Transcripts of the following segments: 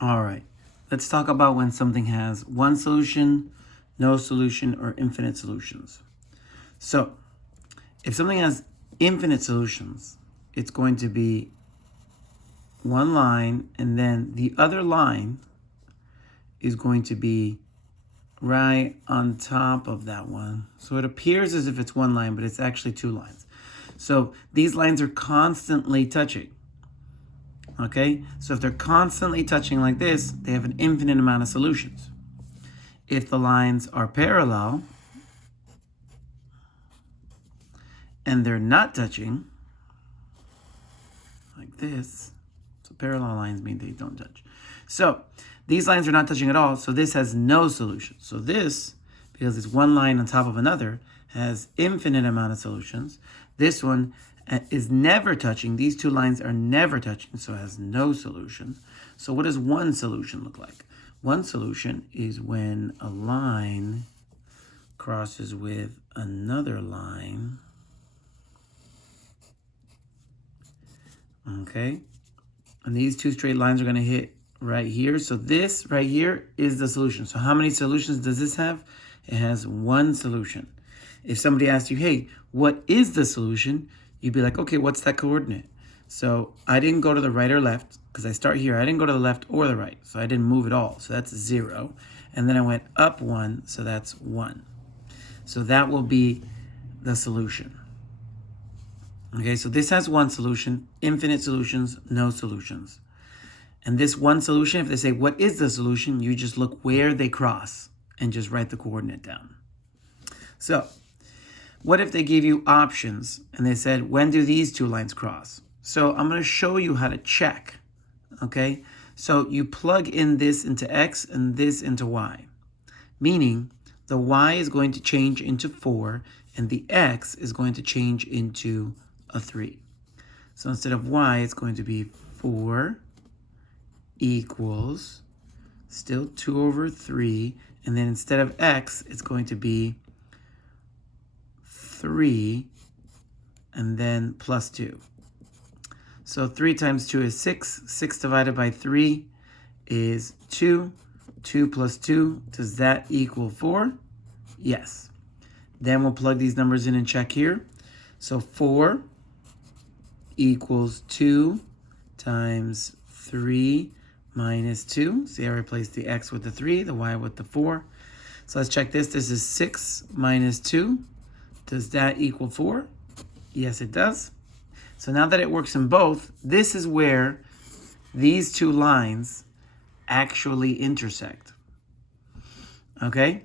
All right, let's talk about when something has one solution, no solution, or infinite solutions. So if something has infinite solutions, it's going to be one line, and then the other line is going to be right on top of that one. So it appears as if it's one line, but it's actually two lines. So these lines are constantly touching. Okay, so if they're constantly touching like this, they have an infinite amount of solutions. If the lines are parallel and they're not touching, like this, so parallel lines mean they don't touch. So these lines are not touching at all, so this has no solution. So this, because it's one line on top of another, has infinite amount of solutions. This one is never touching. These two lines are never touching, so it has no solution. So what does one solution look like? One solution is when a line crosses with another line. Okay? And these two straight lines are going to hit right here. So this right here is the solution. So how many solutions does this have? It has one solution. If somebody asked you, hey, what is the solution? You'd be like, okay, what's that coordinate? So I didn't go to the right or left because I start here. I didn't go to the left or the right. So I didn't move at all. So that's 0. And then I went up 1. So that's 1. So that will be the solution. Okay, so this has one solution, infinite solutions, no solutions. And this one solution, if they say, what is the solution? You just look where they cross and just write the coordinate down. So what if they gave you options and they said, when do these two lines cross? So I'm going to show you how to check, okay? So you plug in this into X and this into Y, meaning the Y is going to change into 4 and the X is going to change into a 3. So instead of Y, it's going to be 4 equals still 2 over 3. And then instead of X, it's going to be 3 and then plus 2. So 3 times 2 is 6. 6 divided by 3 is 2. 2 plus 2, does that equal 4? Yes. Then we'll plug these numbers in and check here. So 4 equals 2 times 3 minus 2. See, I replaced the X with the 3, the Y with the 4. So let's check this. This is 6 minus 2. Does that equal 4? Yes, it does. So now that it works in both, this is where these two lines actually intersect. Okay?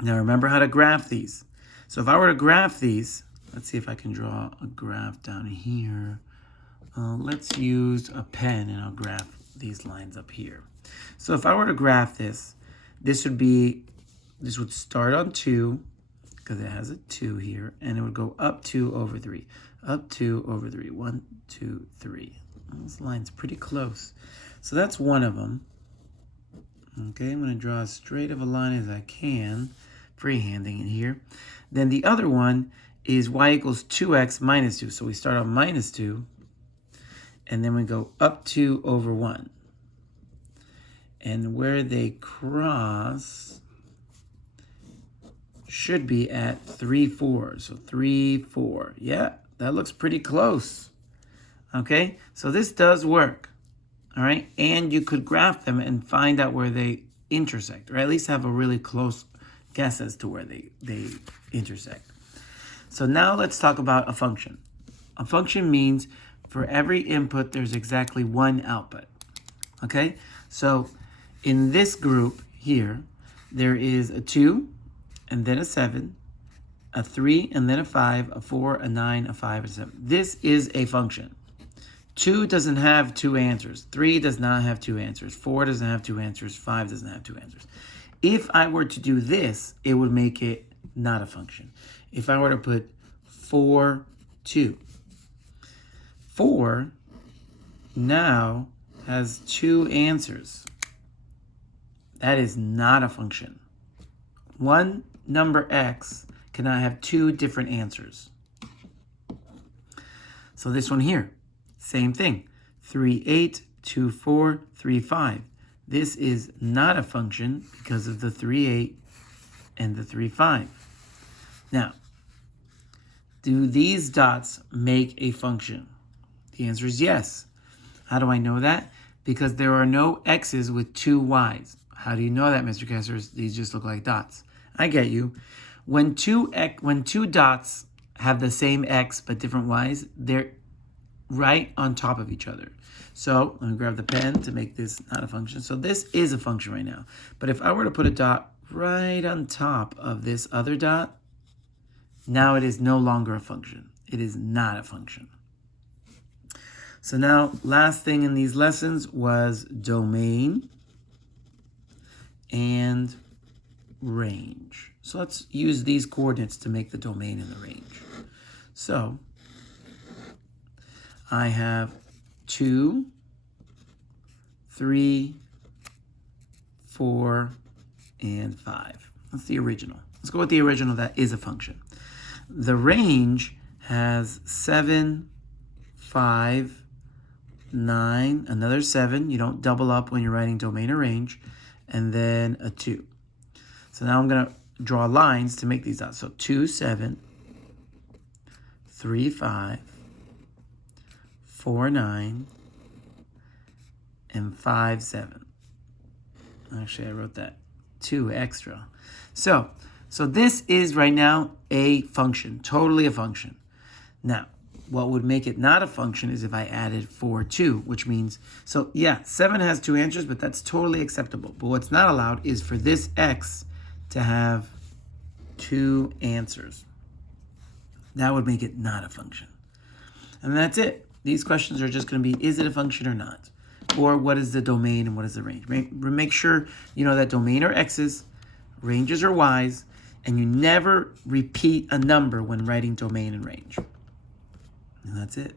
Now remember how to graph these. So if I were to graph these, let's see if I can draw a graph down here. Let's use a pen and I'll graph these lines up here. So if I were to graph this, this would start on 2, because it has a 2 here, and it would go up 2 over 3. Up 2 over 3. 1, 2, 3. This line's pretty close. So that's one of them. Okay, I'm going to draw as straight of a line as I can, freehanding it here. Then the other one is y equals 2x minus 2. So we start on minus 2, and then we go up 2 over 1. And where they cross should be at 3, 4. So 3, 4. Yeah, that looks pretty close. Okay, so this does work. All right, and you could graph them and find out where they intersect, or at least have a really close guess as to where they intersect. So now let's talk about a function. A function means for every input, there's exactly one output. Okay, so in this group here, there is a 2, and then a 7, a 3, and then a 5, a 4, a 9, a 5, and a 7. This is a function. 2 doesn't have 2 answers. 3 does not have 2 answers. 4 doesn't have 2 answers. 5 doesn't have 2 answers. If I were to do this, it would make it not a function. If I were to put 4, 2. 4 now has 2 answers. That is not a function. One number x cannot have 2 different answers. So this one here, same thing. 3, 8, 2, 4, 3, 5. This is not a function because of the 3, 8 and the 3, 5. Now, do these dots make a function? The answer is yes. How do I know that? Because there are no x's with 2 y's. How do you know that, Mr. Kessler? These just look like dots. I get you. When two dots have the same x but different y's, they're right on top of each other. So let me grab the pen to make this not a function. So this is a function right now. But if I were to put a dot right on top of this other dot, now it is no longer a function. It is not a function. So now, last thing in these lessons was domain and range. So let's use these coordinates to make the domain and the range. So I have 2, 3, 4, and 5. That's the original. Let's go with the original that is a function. The range has 7, 5, 9, another 7. You don't double up when you're writing domain or range, and then a 2. So now I'm going to draw lines to make these dots. So 2, 7, 3, 5, 4, 9, and 5, 7. Actually, I wrote that 2 extra. So this is right now a function, totally a function. Now, what would make it not a function is if I added 4, 2, which means, so yeah, 7 has 2 answers, but that's totally acceptable. But what's not allowed is for this x to have 2 answers. That would make it not a function. And that's it. These questions are just going to be, is it a function or not? Or what is the domain and what is the range? Make sure you know that domain are x's, ranges are y's, and you never repeat a number when writing domain and range. And that's it.